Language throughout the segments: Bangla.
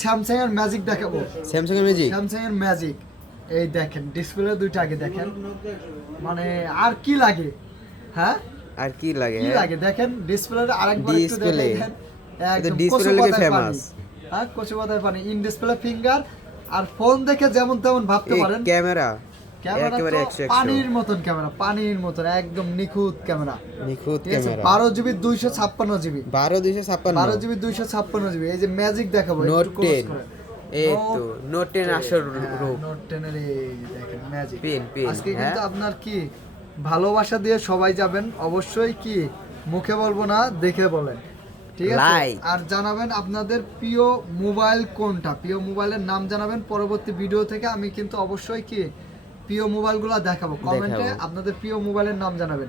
স্যামসাং এর ম্যাজিক দেখাবো। স্যামসাং এর ম্যাজিক, স্যামসাং এর ম্যাজিক এই দেখেন, ডিসপ্লে দুইটা আগে দেখেন, মানে আর কি লাগে? হ্যাঁ আর কি লাগে? কি লাগে দেখেন, ডিসপ্লেটা আরেকবার একটু ডিসপ্লে দেখেন। একদম ডিসপ্লে কচু লাগে পাতায় পানি। ফেমাস। হ্যাঁ কচু পাতায় পানি, ইন ডিসপ্লে ফিঙ্গার। আর ফোন দেখে যেমন তেমন ভাবতে এই পারেন, ক্যামেরা ক্যামেরা একেবারে তো 100 পানির মতন ক্যামেরা, পানির মতন একদম নিখুঁত ক্যামেরা। নিখুঁত ঠিক আছে, camera. 12GB 256GB, 12 12GB 256GB। এই যে ম্যাজিক দেখাবো, নোট একটু close 10 করেন। এই তো নোট 10 আসল রূপ। নোট 10 এর এই দেখেন ম্যাজিক। পেন আজকে কিন্তু আপনার কি ভালোবাসা দিয়ে সবাই যাবেন, অবশ্যই কি মুখে বলবো না, দেখে বলেন, ঠিক আছে? Like. আর জানাবেন আপনাদের প্রিয় মোবাইল কোনটা, প্রিয় মোবাইলের নাম জানাবেন। পরবর্তী ভিডিও থেকে আমি কিন্তু অবশ্যই কি প্রিয় মোবাইলগুলো দেখাবো, কমেন্টে আপনাদের প্রিয় মোবাইলের নাম জানাবেন।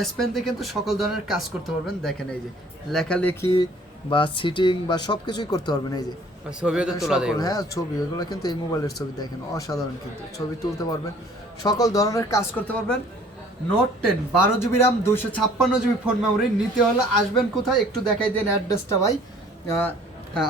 এস পেন দিয়ে কিন্তু সকল ধরনের কাজ করতে পারবেন। দেখেন এই যে লেখালেখি বা সিটিং বা সবকিছুই করতে পারবেন। এই যে ছবিও তো তোলা সকল, যাবে। হ্যাঁ ছবি, এগুলো কিন্তু এই মোবাইলের ছবি দেখেন অসাধারণ, কিন্তু ছবি তুলতে পারবেন, সকল ধরনের কাজ করতে পারবেন। Note 10 12GB RAM 256GB phone memory নিতে হলে আসবেন কোথায় একটু দেখাই দেন অ্যাড্রেসটা ভাই। হ্যাঁ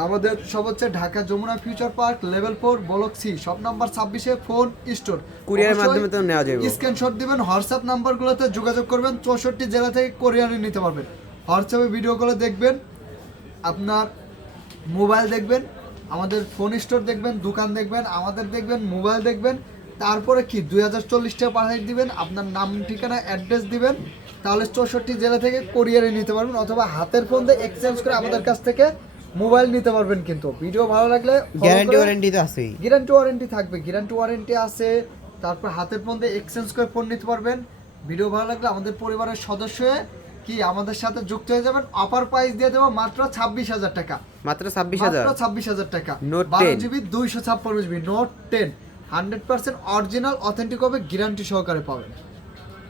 আমাদের সব হচ্ছে Dhaka Jamuna future park level 4 block C shop number 26-এ ফোন স্টোর। কুরিয়ারের মাধ্যমে তো নেওয়া যাবে। স্ক্রিনশট দিবেন, হোয়াটসঅ্যাপ নাম্বারগুলোতে যোগাযোগ করবেন, 64 জেলা থেকে কোরিয়ারে নিতে পারবেন। হোয়াটসঅ্যাপে ভিডিওগুলো দেখবেন, আপনার মোবাইল দেখবেন, আমাদের ফোন স্টোর দেখবেন, দোকান দেখবেন, আমাদের দেখবেন, মোবাইল দেখবেন, তারপরে কি 2040 টাকা পাঠিয়ে দিবেন, আপনার নাম ঠিকানা অ্যাড্রেস দিবেন, তাহলে 64 জেলা থেকে কোরিয়ারে নিতে পারবেন, অথবা হাতের ফোন দিয়ে এক্সচেঞ্জ করে আমাদের কাছ থেকে মোবাইল নিতে পারবেন। কিন্তু ভিডিও ভালো লাগলে গ্যারান্টি ওয়ারেন্টি তো আছেই। গ্যারান্টি ওয়ারেন্টি থাকবে, গ্যারান্টি ওয়ারেন্টি আছে। তারপর হাতের ফোন দিয়ে এক্সচেঞ্জ করে ফোন নিতে পারবেন। ভিডিও ভালো লাগলে আমাদের পরিবারের সদস্য হয়ে কি আমাদের সাথে যুক্ত হয়ে যাবেন। অফার প্রাইস দিয়ে দেবো মাত্র 26,000 টাকা, মাত্র 26,000, মাত্র 26,000 টাকা। Note 12GB 256GB note 10 100% original authentic হবে, গ্যারান্টি সহকারে পাবেন।